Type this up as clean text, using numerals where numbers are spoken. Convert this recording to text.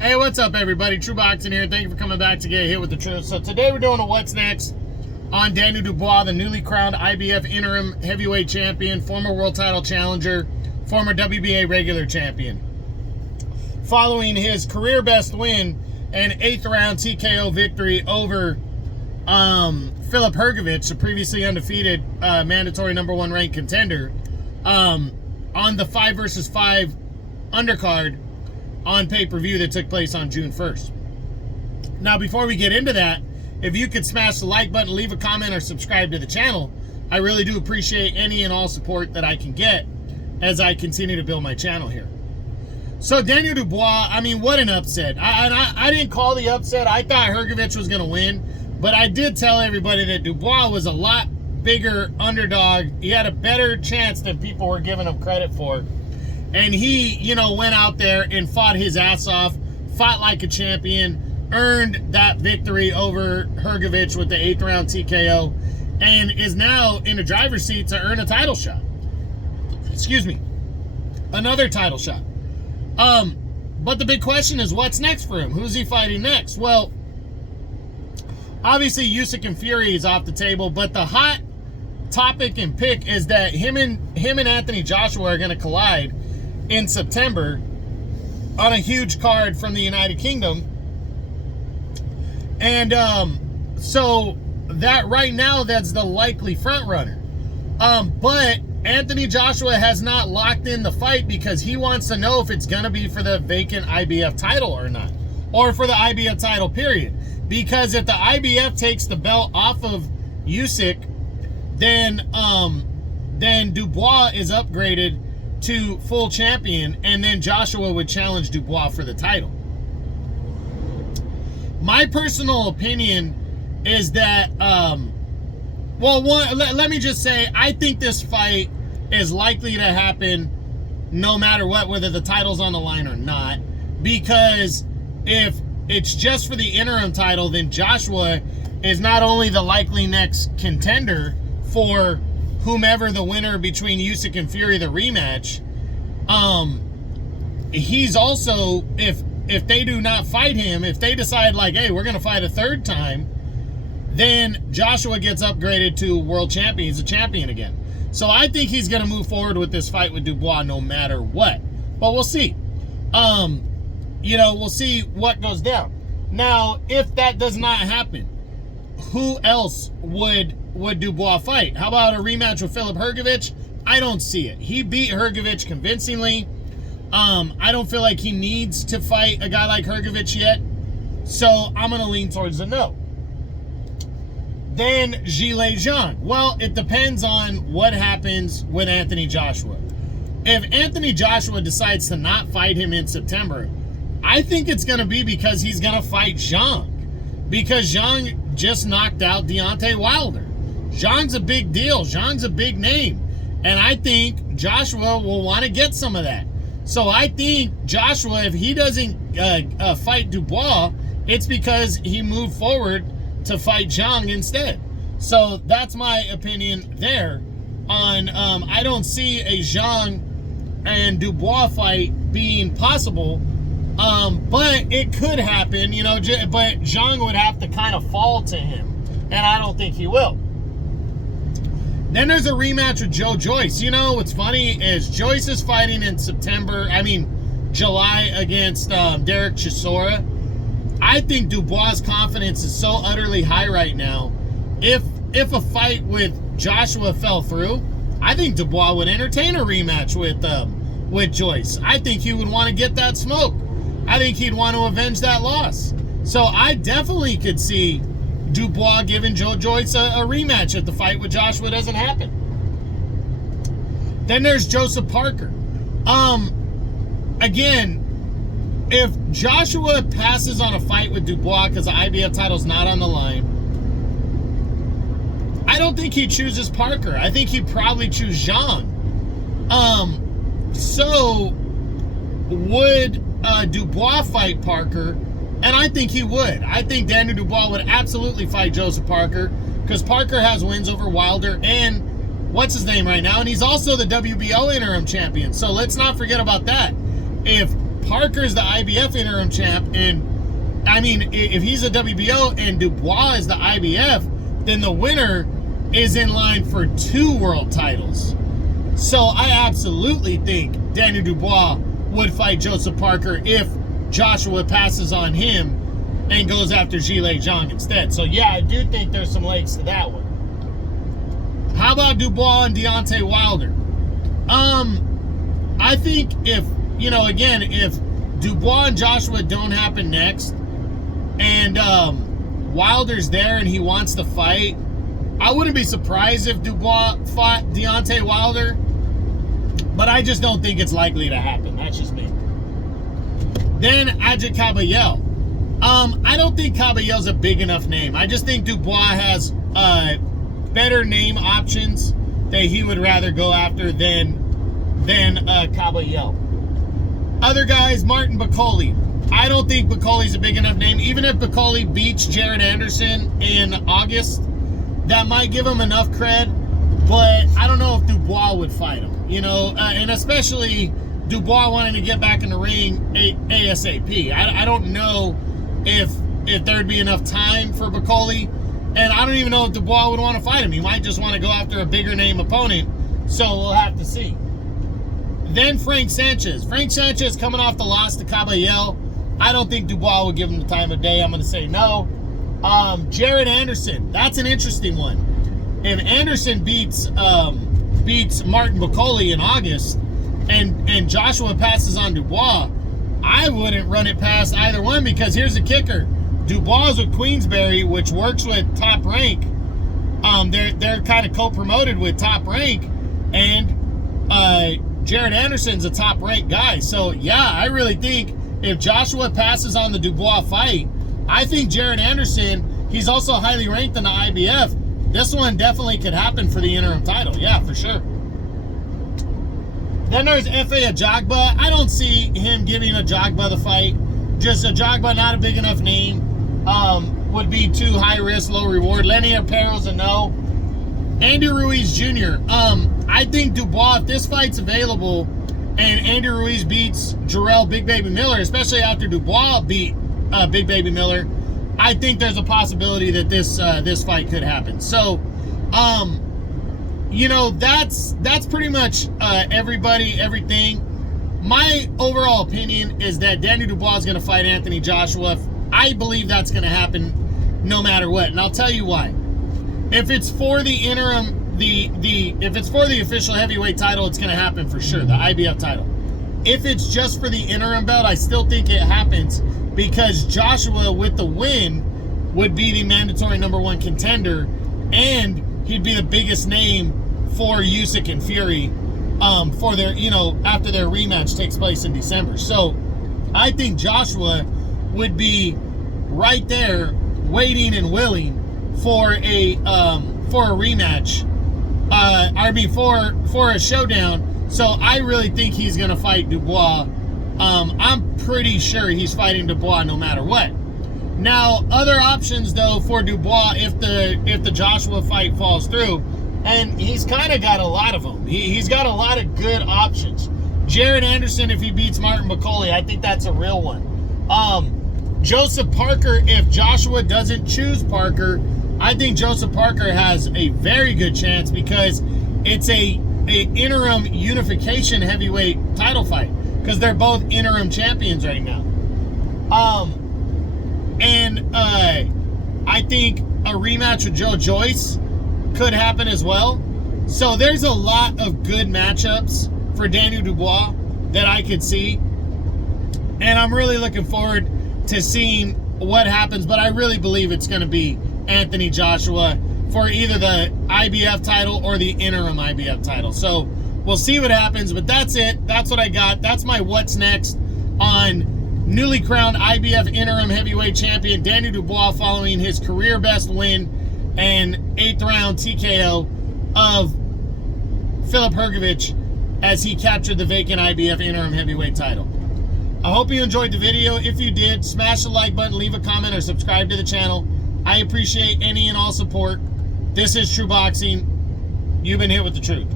Hey, what's up, everybody? True Boxing here. Thank you for coming back to get hit with the truth. So today we're doing a what's next on Daniel Dubois, the newly crowned IBF Interim Heavyweight Champion, former world title challenger, former WBA regular champion. Following his career best win, an 8th round TKO victory over Filip Hrgovic, the previously undefeated mandatory #1 ranked contender, on the 5 versus 5 undercard on pay-per-view that took place on June 1st. Now, before we get into that, if you could smash the like button, leave a comment, or subscribe to the channel, I really do appreciate any and all support that I can get as I continue to build my channel here. So Daniel Dubois, I mean, what an upset. I didn't call the upset. I thought Hrgovic was going to win, but I did tell everybody that Dubois was a lot bigger underdog. He had a better chance than people were giving him credit for. And he, went out there and fought his ass off, fought like a champion, earned that victory over Hrgovic with the 8th round TKO, and is now in the driver's seat to earn a title shot. Excuse me. Another title shot. But the big question is, what's next for him? Who's he fighting next? Well, obviously Usyk and Fury is off the table, but the hot topic and pick is that him and Anthony Joshua are going to collide in September on a huge card from the United Kingdom. And so that right now, that's the likely front runner. But Anthony Joshua has not locked in the fight because he wants to know if it's going to be for the vacant IBF title or not, or for the IBF title period. Because if the IBF takes the belt off of Usyk, then Dubois is upgraded to full champion, and then Joshua would challenge Dubois for the title. My personal opinion is that, let me just say, I think this fight is likely to happen no matter what, whether the title's on the line or not, because if it's just for the interim title, then Joshua is not only the likely next contender for whomever the winner between Usyk and Fury, the rematch, he's also, if they do not fight him, if they decide like, hey, we're going to fight a third time, then Joshua gets upgraded to world champion. He's a champion again. So I think he's going to move forward with this fight with Dubois no matter what. But we'll see. We'll see what goes down. Now, if that does not happen, who else would Dubois fight? How about a rematch with Filip Hrgovic? I don't see it. He beat Hrgovic convincingly. I don't feel like he needs to fight a guy like Hrgovic yet. So I'm going to lean towards the no. Then Zhilei Zhang. Well, it depends on what happens with Anthony Joshua. If Anthony Joshua decides to not fight him in September, I think it's going to be because he's going to fight Zhang. Because Zhang just knocked out Deontay Wilder. Zhang's a big deal. Zhang's a big name. And I think Joshua will want to get some of that. So I think Joshua, if he doesn't fight Dubois, it's because he moved forward to fight Zhang instead. So that's my opinion there on, I don't see a Zhang and Dubois fight being possible. But it could happen, but Zhang would have to kind of fall to him. And I don't think he will. Then there's a rematch with Joe Joyce. What's funny is Joyce is fighting in July against Derek Chisora. I think Dubois' confidence is so utterly high right now. If a fight with Joshua fell through, I think Dubois would entertain a rematch with Joyce. I think he would want to get that smoke. I think he'd want to avenge that loss. So I definitely could see Dubois giving Joe Joyce a rematch if the fight with Joshua doesn't happen. Then there's Joseph Parker. Again, if Joshua passes on a fight with Dubois because the IBF title's not on the line, I don't think he chooses Parker. I think he'd probably choose Zhang. So would Dubois fight Parker? And I think he would. I think Daniel Dubois would absolutely fight Joseph Parker because Parker has wins over Wilder and what's his name right now, and he's also the WBO interim champion. So let's not forget about that. If Parker's the IBF interim champ, and I mean, if he's a WBO and Dubois is the IBF, then the winner is in line for 2 world titles. So I absolutely think Daniel Dubois would fight Joseph Parker if Joshua passes on him and goes after Zhilei Zhang instead. So yeah, I do think there's some legs to that one. How about Dubois and Deontay Wilder? I think if, you know, again, if Dubois and Joshua don't happen next, and Wilder's there and he wants to fight, I wouldn't be surprised if Dubois fought Deontay Wilder, but I just don't think it's likely to happen. That's just me. Then Ajit Caballel. I don't think Caballel's a big enough name. I just think Dubois has better name options that he would rather go after than Caballel. Other guys, Martin Bakole. I don't think Bacole's a big enough name. Even if Bakole beats Jared Anderson in August, that might give him enough cred, but I don't know if Dubois would fight him, you know, and especially Dubois wanting to get back in the ring ASAP. I don't know if there'd be enough time for Bakole, and I don't even know if Dubois would want to fight him. He might just want to go after a bigger name opponent, so we'll have to see. Then Frank Sanchez. Frank Sanchez coming off the loss to Caballel. I don't think Dubois would give him the time of day. I'm going to say no. Jared Anderson. That's an interesting one. If Anderson beats Martin Bakole in August and Joshua passes on Dubois, I wouldn't run it past either one, because here's the kicker. Dubois with Queensberry, which works with Top Rank. They're kind of co-promoted with Top Rank, and Jared Anderson's a Top Rank guy. So yeah, I really think if Joshua passes on the Dubois fight, I think Jared Anderson, he's also highly ranked in the IBF. This one definitely could happen for the interim title. Yeah, for sure. Then there's Efe Ajagba. I don't see him giving Ajagba the fight. Just Ajagba, not a big enough name. Would be too high risk, low reward. Lenny Apparel's a no. Andy Ruiz Jr. I think Dubois, if this fight's available and Andy Ruiz beats Jarrell Big Baby Miller, especially after Dubois beat Big Baby Miller, I think there's a possibility that this fight could happen. So, you know, that's pretty much everything. My overall opinion is that Daniel Dubois is going to fight Anthony Joshua. I believe that's going to happen no matter what, and I'll tell you why. If it's for the interim, if it's for the official heavyweight title, it's going to happen for sure, the IBF title. If it's just for the interim belt, I still think it happens, because Joshua, with the win, would be the mandatory #1 contender, and he'd be the biggest name for Usyk and Fury for their, you know, after their rematch takes place in December. So I think Joshua would be right there waiting and willing for a rematch. For a showdown. So I really think he's going to fight Dubois. I'm pretty sure he's fighting Dubois no matter what. Now, other options though for Dubois if the Joshua fight falls through, and he's kind of got a lot of them. He's got a lot of good options. Jared Anderson, if he beats Martin Bakole, I think that's a real one. Joseph Parker, if Joshua doesn't choose Parker, I think Joseph Parker has a very good chance, because it's a interim unification heavyweight title fight, because they're both interim champions right now. I think a rematch with Joe Joyce could happen as well. So there's a lot of good matchups for Daniel Dubois that I could see, and I'm really looking forward to seeing what happens, but I really believe it's going to be Anthony Joshua for either the IBF title or the interim IBF title. So we'll see what happens, but that's it. That's what I got. That's my what's next on newly crowned IBF Interim Heavyweight Champion Daniel Dubois, following his career best win and 8th round TKO of Filip Hrgovic as he captured the vacant IBF Interim Heavyweight title. I hope you enjoyed the video. If you did, smash the like button, leave a comment, or subscribe to the channel. I appreciate any and all support. This is True Boxing. You've been hit with the truth.